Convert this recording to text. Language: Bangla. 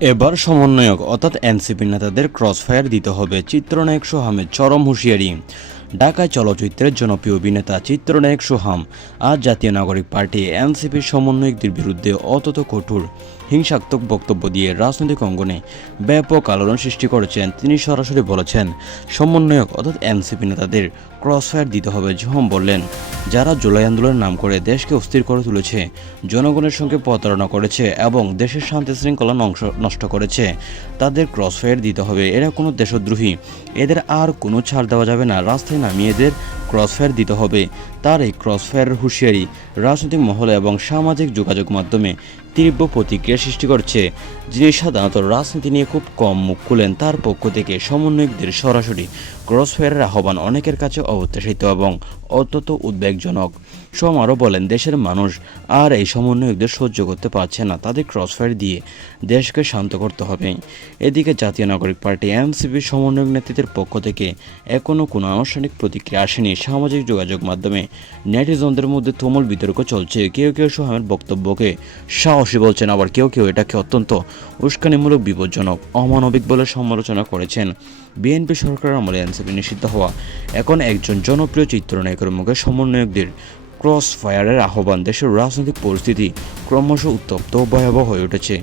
এবার সমন্বয়ক অর্থাৎ এনসিপি নেতাদের ক্রসফায়ার দিতে হবে, চিত্রনায়ক সোহামের চরম হুঁশিয়ারি। ঢাকায় চলচ্চিত্রের জনপ্রিয় অভিনেতা চিত্রনায়ক সোহাম আজ জাতীয় নাগরিক পার্টি এনসিপির সমন্বয়কদের বিরুদ্ধে অত্যন্ত কঠোর হিংসাত্মক বক্তব্য দিয়ে রাজনৈতিক অঙ্গনে ব্যাপক আলোড়ন সৃষ্টি করেছেন। তিনি সরাসরি বলেছেন, সমন্বয়ক অর্থাৎ এনসিপি নেতাদের ক্রসফায়ার দিতে হবে। সোহাম বললেন, যারা জুলাই আন্দোলনের নাম করে দেশকে অস্থির করে তুলেছে, জনগণের সঙ্গে প্রতারণা করেছে এবং দেশের শান্তি শৃঙ্খলা নষ্ট করেছে, তাদের ক্রসফায়ার দিতে হবে। এরা কোনো দেশদ্রোহী, এদের আর কোনো ছাড় দেওয়া যাবে না। রাস্তায় নামিয়ে এদের ক্রসফায়ার দিতে হবে। তার এই ক্রসফায়ারের হুঁশিয়ারি রাজনৈতিক মহলে এবং সামাজিক যোগাযোগ মাধ্যমে তীব্র প্রতিক্রিয়া সৃষ্টি করছে। যিনি সাধারণত রাজনীতি নিয়ে খুব কম মুখ খুলেন, তার পক্ষ থেকে সমন্বয়কদের সরাসরি ক্রসফায়ারের আহ্বান অনেকের কাছে অপ্রত্যাশিত এবং অত্যন্ত উদ্বেগজনক। সোম আরও বলেন, দেশের মানুষ আর এই সমন্বয়কদের সহ্য করতে পারছে না, তাদের ক্রসফায়ার দিয়ে দেশকে শান্ত করতে হবে। এদিকে জাতীয় নাগরিক পার্টি এনসিপির সমন্বয়ক নেতৃত্বের পক্ষ থেকে এখনও কোনো আনুষ্ঠানিক প্রতিক্রিয়া আসেনি। সামাজিক যোগাযোগ মাধ্যমে নেটিজনদের মধ্যে তুমুল বিতর্ক চলছে। কেউ কেউ সোহামের বক্তব্যকে সাহসী বলছেন, আবার কেউ কেউ এটাকে অত্যন্ত উস্কানিমূলক, বিপজ্জনক, অমানবিক বলে সমালোচনা করেছেন। বিএনপি সরকারের আমলে এনসিপি নিষিদ্ধ হওয়া এখন একজন জনপ্রিয় চিত্রনায়কের মুখে সমন্বয়কদের ক্রস ফায়ারের আহ্বান দেশের রাজনৈতিক পরিস্থিতি ক্রমশ উত্তপ্ত ও ভয়াবহ হয়ে উঠেছে।